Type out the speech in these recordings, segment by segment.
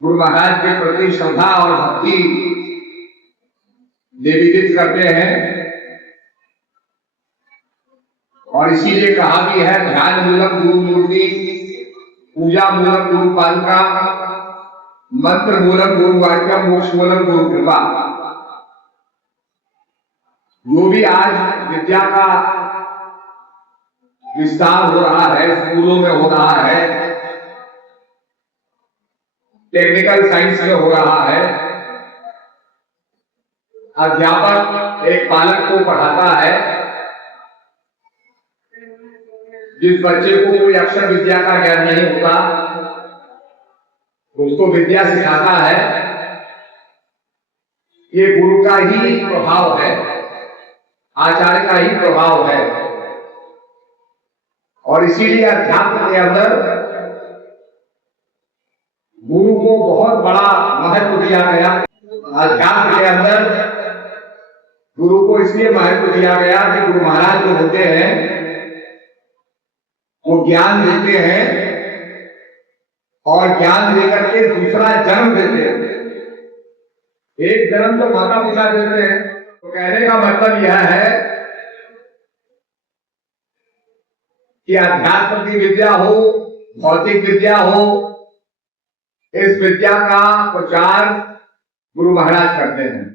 गुरु महाराज के प्रति श्रद्धा और भक्ति निवेदित करते हैं। और इसीलिए कहा भी है, ध्यान मूलक गुरु मूर्ति, पूजा मूलक गुरु पालिका, मंत्र मूलक गुरु वाक्य, मोक्ष मूलक गुरु कृपा। जो भी आज विद्या का विस्तार हो रहा है, स्कूलों में हो रहा है, टेक्निकल साइंस में हो रहा है, अध्यापक एक बालक को पढ़ाता है, जिस बच्चे को कोई अक्षर विद्या का ज्ञान नहीं होता उसको विद्या सिखाता है, ये गुरु का ही प्रभाव है, आचार्य का ही प्रभाव है। और इसीलिए अध्यात्म के अंदर गुरु को बहुत बड़ा महत्व दिया गया। अध्यात्म के अंदर गुरु को इसलिए महत्व दिया गया कि गुरु महाराज जो होते हैं वो ज्ञान देते हैं और ज्ञान देकर के दूसरा जन्म देते हैं। एक जन्म तो माता पिता देते हैं। तो कहने का मतलब यह है कि अध्यात्म की विद्या हो, भौतिक विद्या हो, इस विद्या का प्रचार गुरु महाराज करते हैं।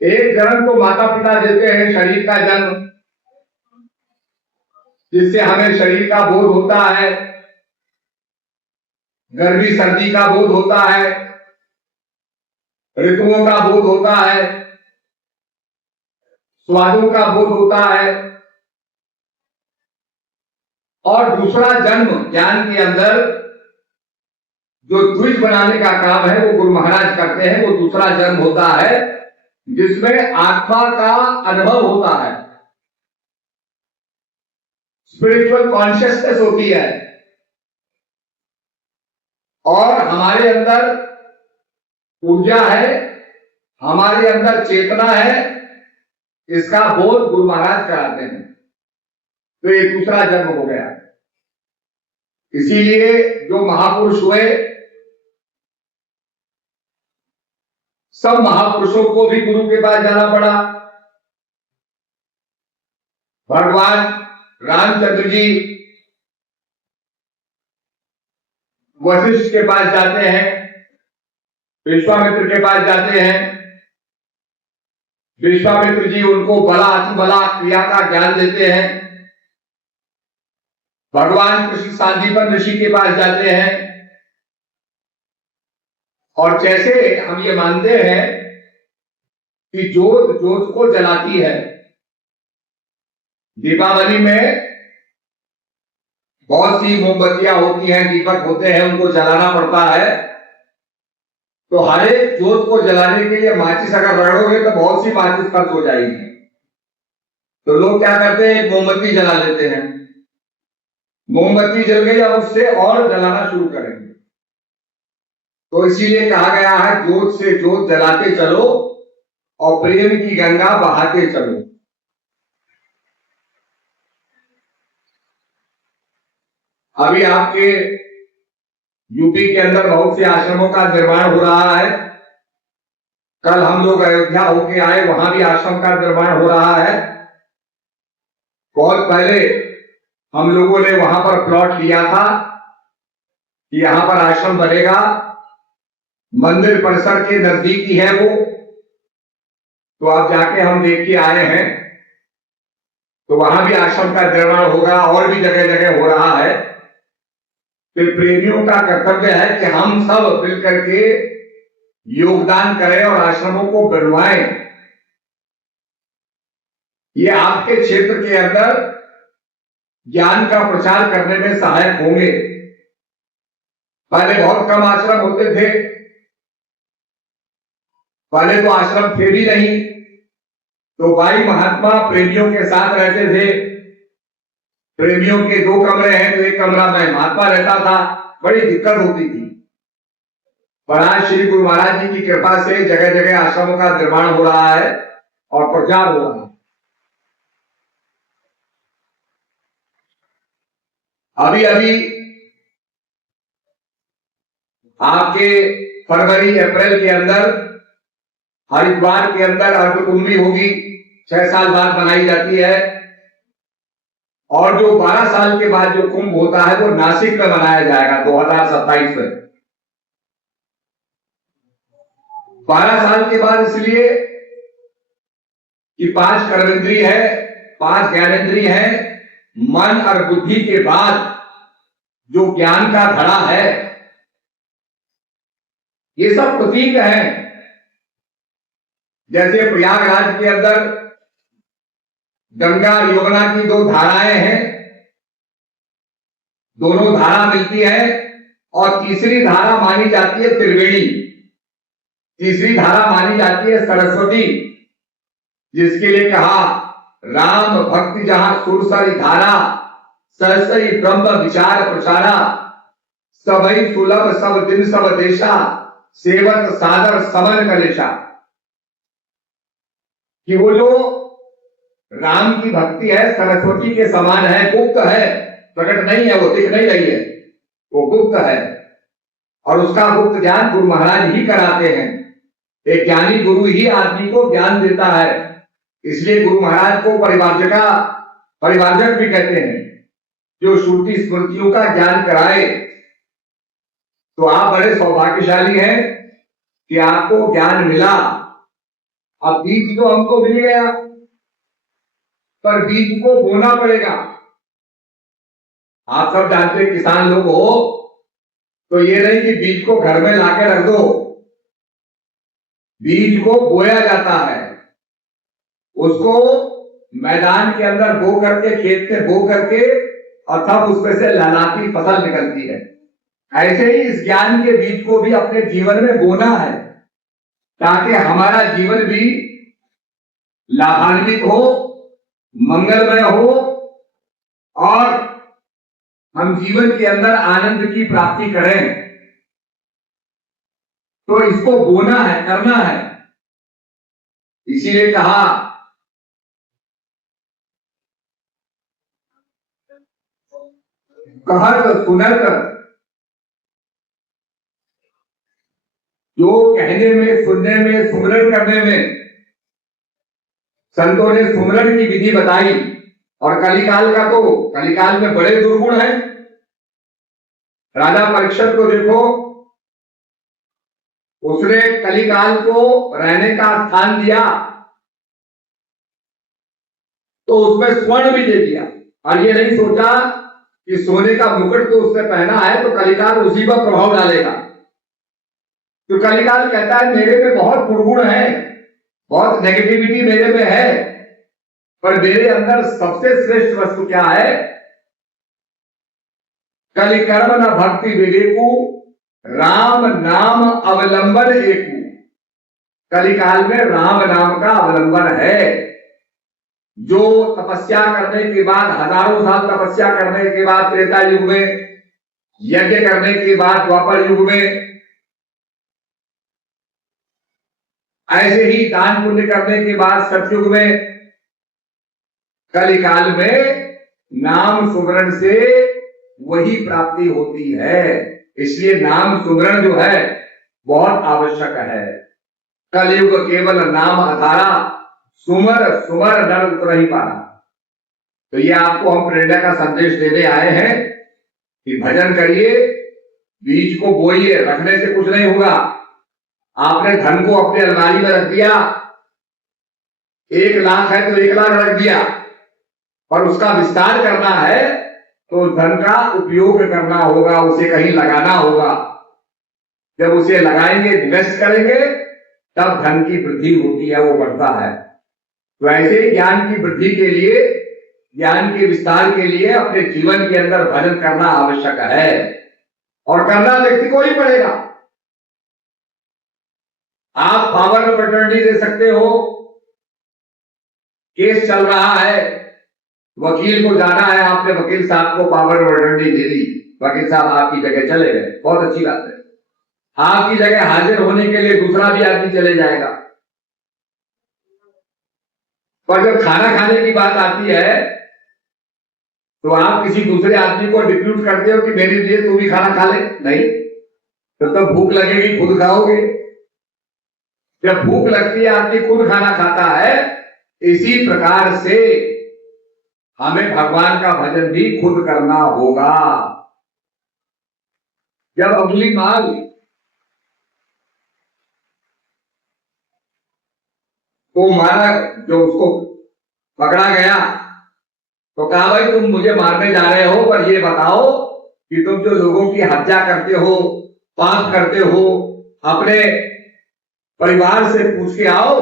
एक जन्म तो माता पिता देते हैं, शरीर का जन्म, जिससे हमें शरीर का बोध होता है, गर्मी सर्दी का बोध होता है, ऋतुओं का बोध होता है, स्वादों का बोध होता है। और दूसरा जन्म ज्ञान के अंदर जो द्विज बनाने का काम है वो गुरु महाराज करते हैं। वो दूसरा जन्म होता है जिसमें आत्मा का अनुभव होता है, स्पिरिचुअल कॉन्शियसनेस होती है और हमारे अंदर ऊर्जा है, हमारे अंदर चेतना है। इसका बोध गुरु महाराज कराते हैं। तो ये दूसरा जन्म हो गया। इसीलिए जो महापुरुष हुए, सब महापुरुषों को भी गुरु के पास जाना पड़ा। भगवान रामचंद्र जी वशिष्ठ के पास जाते हैं, विश्वामित्र के पास जाते हैं। विश्वामित्र जी उनको बला अति बला क्रिया का ज्ञान देते हैं। भगवान कृष्ण सांदीपन ऋषि के पास जाते हैं। और जैसे हम ये मानते हैं कि जोत जोत को जलाती है, दीपावली में बहुत सी मोमबत्तियां होती हैं, दीपक होते हैं, उनको जलाना पड़ता है। तो हर एक जोत को जलाने के लिए माचिस अगर रगड़ोगे तो बहुत सी माचिस खर्च हो जाएगी। तो लोग क्या करते हैं, एक मोमबत्ती जला लेते हैं। मोमबत्ती जल गई, अब उससे और जलाना शुरू करेंगे। तो इसीलिए कहा गया है, जोत से जोत जलाते चलो और प्रेम की गंगा बहाते चलो। अभी आपके यूपी के अंदर बहुत से आश्रमों का निर्माण हो रहा है। कल हम लोग अयोध्या होके आए, वहां भी आश्रम का निर्माण हो रहा है। बहुत पहले हम लोगों ने वहां पर प्लॉट लिया था कि यहां पर आश्रम बनेगा। मंदिर परिसर के नजदीक ही है वो। तो अब जाके हम देख के आए हैं। तो वहां भी आश्रम का निर्माण होगा और भी जगह जगह हो रहा है। फिर प्रेमियों का कर्तव्य है कि हम सब मिलकर के योगदान करें और आश्रमों को बनवाएं। ये आपके क्षेत्र के अंदर ज्ञान का प्रचार करने में सहायक होंगे। पहले बहुत कम आश्रम होते थे, पहले तो आश्रम थे भी नहीं। तो भाई महात्मा प्रेमियों के साथ रहते थे। प्रेमियों के 2 कमरे हैं तो एक कमरा में महात्मा रहता था। बड़ी दिक्कत होती थी। पर आज श्री गुरु महाराज जी की कृपा से जगह जगह आश्रमों का निर्माण हो रहा है और प्रचार हो रहा है। अभी अभी आपके फरवरी अप्रैल के अंदर हरिद्वार के अंदर अर्धकुंभी होगी, 6 साल बाद बनाई जाती है। और जो 12 साल के बाद जो कुंभ होता है वो नासिक में मनाया जाएगा 2027 में। 12 साल के बाद इसलिए कि 5 कर्मेंद्रिय है, 5 ज्ञानेंद्रिय है, मन और बुद्धि के बाद जो ज्ञान का घड़ा है, ये सब प्रतीक हैं। जैसे प्रयागराज के अंदर गंगा और यमुना की 2 धाराएं हैं, दोनों धारा मिलती है और तीसरी धारा मानी जाती है त्रिवेणी, तीसरी धारा मानी जाती है सरस्वती, जिसके लिए कहा राम भक्ति जहां सुरसरी धारा, सहसरी ब्रह्म विचार प्रचारा, सबई सुलभ सब दिन सब देशा, सेवक सादर समन कलेशा। कि वो जो राम की भक्ति है सरस्वती के समान है, गुप्त है, प्रकट नहीं है, वो दिख नहीं रही है, वो गुप्त है। और उसका गुप्त ज्ञान गुरु महाराज ही कराते हैं। एक ज्ञानी गुरु ही आदमी को ज्ञान देता है, इसलिए गुरु महाराज को परिवारजक भी कहते हैं, जो श्रुति स्मृतियों का ज्ञान कराए। तो आप बड़े सौभाग्यशाली हैं कि आपको ज्ञान मिला। अब बीज तो हमको मिल गया, पर बीज को बोना पड़ेगा। आप सब जानते हैं किसान लोग हो, तो ये नहीं कि बीज को घर में लाके रख दो, बीज को बोया जाता है। उसको मैदान के अंदर बो करके, खेत में बो करके, और तब उसमें से लहलाती फसल निकलती है। ऐसे ही इस ज्ञान के बीज को भी अपने जीवन में बोना है, ताकि हमारा जीवन भी लाभान्वित हो, मंगलमय हो, और हम जीवन के अंदर आनंद की प्राप्ति करें। तो इसको बोना है, करना है। इसीलिए कहा कहत सुनत, जो कहने में, सुनने में, सुमरण करने में संतों ने सुमरण की विधि बताई। और कलिकाल का तो, कलिकाल में बड़े दुर्गुण हैं। राजा परीक्षित को देखो, उसने कलिकाल को रहने का स्थान दिया तो उसमें स्वर्ण भी दे दिया, और ये नहीं सोचा कि सोने का मुकुट तो उसने पहना है तो कलिकाल उसी पर प्रभाव डालेगा। तो कलिकाल कहता है मेरे में बहुत दुर्गुण है, बहुत नेगेटिविटी मेरे में है, पर मेरे अंदर सबसे श्रेष्ठ वस्तु क्या है? कलिकर्म न भक्ति विवेकु, राम नाम अवलंबन एकु। कलिकाल में राम नाम का अवलंबन है। जो तपस्या करने के बाद, हजारों साल तपस्या करने के बाद त्रेता युग में, यज्ञ करने के बाद द्वापर युग में, ऐसे ही दान पुण्य करने के बाद सतयुग में, कलिकाल में नाम सुमरण से वही प्राप्ति होती है। इसलिए नाम सुमरण जो है बहुत आवश्यक है। कलयुग केवल नाम आधारा, सुमर सुमर नर उतर ही पारा। तो ये आपको हम प्रेरणा का संदेश देने आए हैं कि भजन करिए, बीज को बोइए, रखने से कुछ नहीं होगा। आपने धन को अपने अलमारी में रख दिया, 1 लाख है तो 1 लाख रख दिया, और उसका विस्तार करना है तो धन का उपयोग करना होगा, उसे कहीं लगाना होगा। जब उसे लगाएंगे, इन्वेस्ट करेंगे, तब धन की वृद्धि होती है, वो बढ़ता है। तो ऐसे ज्ञान की वृद्धि के लिए, ज्ञान के विस्तार के लिए अपने जीवन के अंदर भजन करना आवश्यक है, और करना व्यक्ति को ही पड़ेगा। आप पावर ऑफ अटॉर्नी दे सकते हो, केस चल रहा है, वकील को जाना है, आपने वकील साहब को पावर ऑफ अटॉर्नी दे दी, वकील साहब आपकी जगह चले गए, बहुत अच्छी बात है। आपकी जगह हाजिर होने के लिए दूसरा भी आदमी चले जाएगा। पर जब खाना खाने की बात आती है तो आप किसी दूसरे आदमी को डिप्यूट करते हो कि मेरे लिए तू भी खाना खा ले? नहीं, तो भूख लगेगी, खुद खाओगे। जब भूख लगती है आदमी खुद खाना खाता है। इसी प्रकार से हमें भगवान का भजन भी खुद करना होगा। जब अगली माल को मारा, जो उसको पकड़ा गया, तो कहा भाई तुम मुझे मारने जा रहे हो, पर ये बताओ कि तुम जो लोगों की हत्या करते हो, पाप करते हो, अपने परिवार से पूछ के आओ,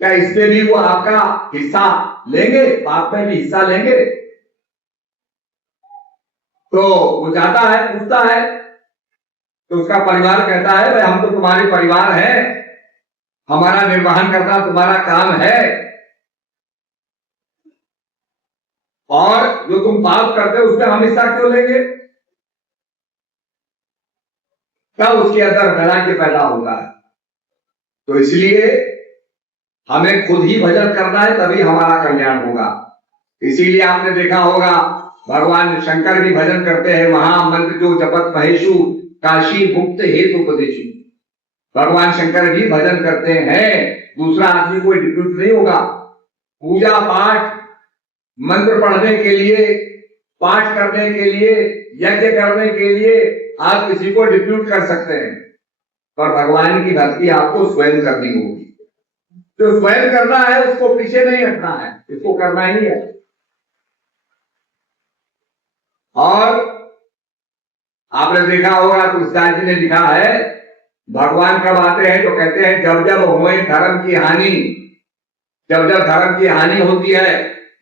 क्या इसमें भी वो आपका हिस्सा लेंगे, पाप में भी हिस्सा लेंगे? तो वो जाता है, पूछता है, तो उसका परिवार कहता है भाई हम तो तुम्हारे परिवार हैं, हमारा निर्वहन करना तुम्हारा काम है, और जो तुम पाप करते हो उसमें हम हिस्सा क्यों लेंगे? तब उसके अंदर वैराग्य पैदा होगा। तो इसलिए हमें खुद ही भजन करना है, तभी हमारा कल्याण होगा। इसीलिए आपने देखा होगा भगवान शंकर भी भजन करते हैं, महामंत्र जो जपत महेशु काशी मुक्त हेतु उपदेशु। भगवान शंकर भी भजन करते हैं, दूसरा आदमी कोई डिप्यूट नहीं होगा। पूजा पाठ मंत्र पढ़ने के लिए, पाठ करने के लिए, यज्ञ करने के लिए आप किसी को डिप्यूट कर सकते हैं, पर भगवान की भक्ति आपको स्वयं करनी होगी। जो स्वयं करना है उसको पीछे नहीं हटना है, इसको करना ही है। और आपने देखा होगा तुलसीदास जी ने लिखा है, भगवान कब आते हैं तो कहते हैं जब जब होए धर्म की हानि, जब जब धर्म की हानि होती है,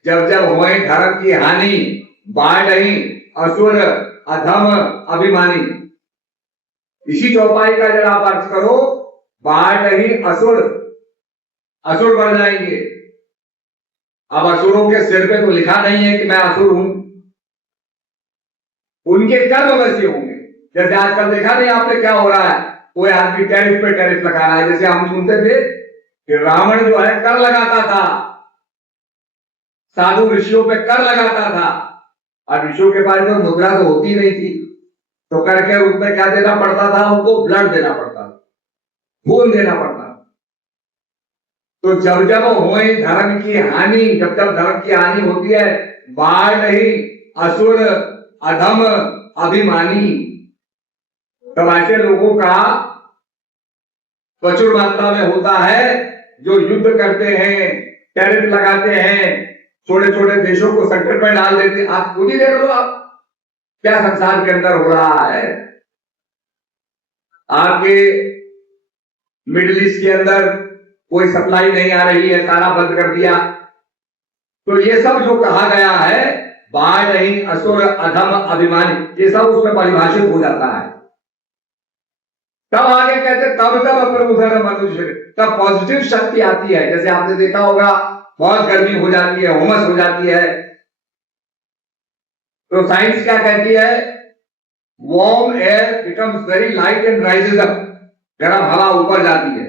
जब जब होए धर्म की हानि, बाढ़ नहीं असुर अधम अभिमानी। इसी चौपाई का जरा आप अर्थ करो, बाढ़ नहीं असुर, असुर बढ़ जाएंगे। अब असुरों के सिर पे तो लिखा नहीं है कि मैं असुर हूं, उनके कर्म वैसे होंगे। जैसे आजकल देखा नहीं आपने क्या हो रहा है, कोई आदमी टैरिफ पे टैरिफ लगा रहा है। जैसे हम सुनते थे कि रावण जो है कर लगाता था, साधु ऋषियों पे कर लगाता था, और ऋषियों के पास में मुद्रा तो होती नहीं थी, तो कर के रूप में क्या देना पड़ता था उनको? ब्लड देना पड़ता था, खून देना पड़ता। तो जब जब होए धर्म की हानि, जब जब धर्म की हानि होती है, बाढ़ नहीं असुर अधम अभिमानी, तब ऐसे लोगों का प्रचुर मात्रा में होता है जो युद्ध करते हैं, टैरिफ लगाते हैं, छोटे छोटे देशों को संकट में डाल देते। आप खुद ही देख लो आप क्या संसार के अंदर हो रहा है। आपके मिडिल ईस्ट के अंदर कोई सप्लाई नहीं आ रही है, सारा बंद कर दिया। तो ये सब जो कहा गया है, बाढ़ नहीं असुर अधम अभिमानी, ये सब उसमें परिभाषित हो जाता है। तब आगे कहते तब तब प्रबुधर मनुष्य, तब पॉजिटिव शक्ति आती है। जैसे आपने देखा होगा बहुत गर्मी हो जाती है, उमस हो जाती है, तो साइंस क्या कहती है? Warm air becomes very light and rises up, गर्म हवा ऊपर जाती है,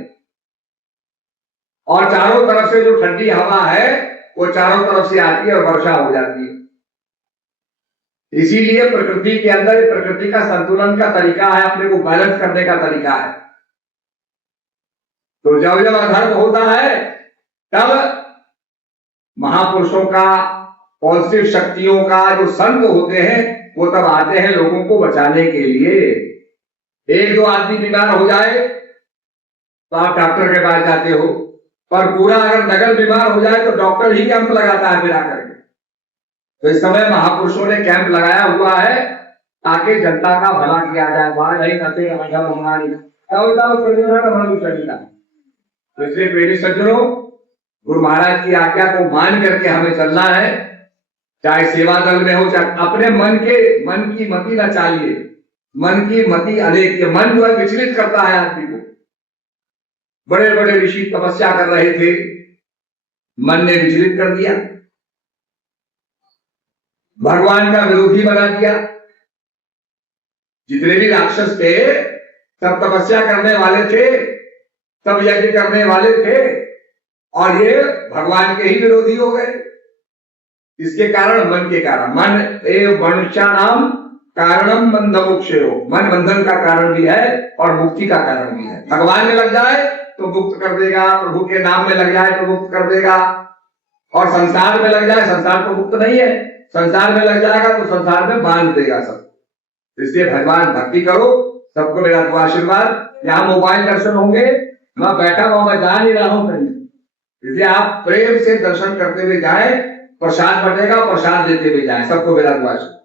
और चारों तरफ से जो ठंडी हवा है वो चारों तरफ से आती है और वर्षा हो जाती है। इसीलिए प्रकृति के अंदर, प्रकृति का संतुलन का तरीका है, अपने को बैलेंस करने का तरीका है। तो जब जब अधर्म होता है तब महापुरुषों का, पॉजिटिव शक्तियों का, जो संत होते हैं वो तब आते हैं लोगों को बचाने के लिए। एक दो आदमी बीमार हो जाए तो आप डॉक्टर के पास जाते हो, पर पूरा अगर नगर बीमार हो जाए तो डॉक्टर ही कैंप लगाता है फिर आकर के। तो इस समय महापुरुषों ने कैंप लगाया हुआ है ताकि जनता का भला किया जाए। तो इसलिए प्रिय सज्जनों, गुरु महाराज की आज्ञा को मान करके हमें चलना है, चाहे सेवा दल में हो, चाहे अपने मन की मति न चालिए। मन की मति अनेक, मन जो है विचलित करता है आदमी को। बड़े बड़े ऋषि तपस्या कर रहे थे, मन ने विचलित कर दिया, भगवान का विरोधी बना दिया। जितने भी राक्षस थे सब तपस्या करने वाले थे, सब यज्ञ करने वाले थे, और ये भगवान के ही विरोधी हो गए। इसके कारण मन के कारण, मन एव मनुष्याणाम कारणम बंध मोक्षयो, मन बंधन का कारण भी है और मुक्ति का कारण भी है। भगवान में लग जाए तो मुक्त कर देगा, प्रभु के नाम में लग जाए तो मुक्त कर देगा, और संसार में लग जाए, संसार तो मुक्त नहीं है, संसार में लग जाएगा तो संसार में बांध देगा सब। इसलिए भगवान भक्ति करो। सबको मेरा तो आशीर्वाद। यहाँ मोबाइल दर्शन होंगे, मैं बैठा हुआ, मैं जा नहीं रहा हूं कहीं, इसलिए आप प्रेम से दर्शन करते हुए जाए, प्रसाद बटेगा, प्रसाद देते हुए जाए। सबको मेरा तो आशीर्वाद।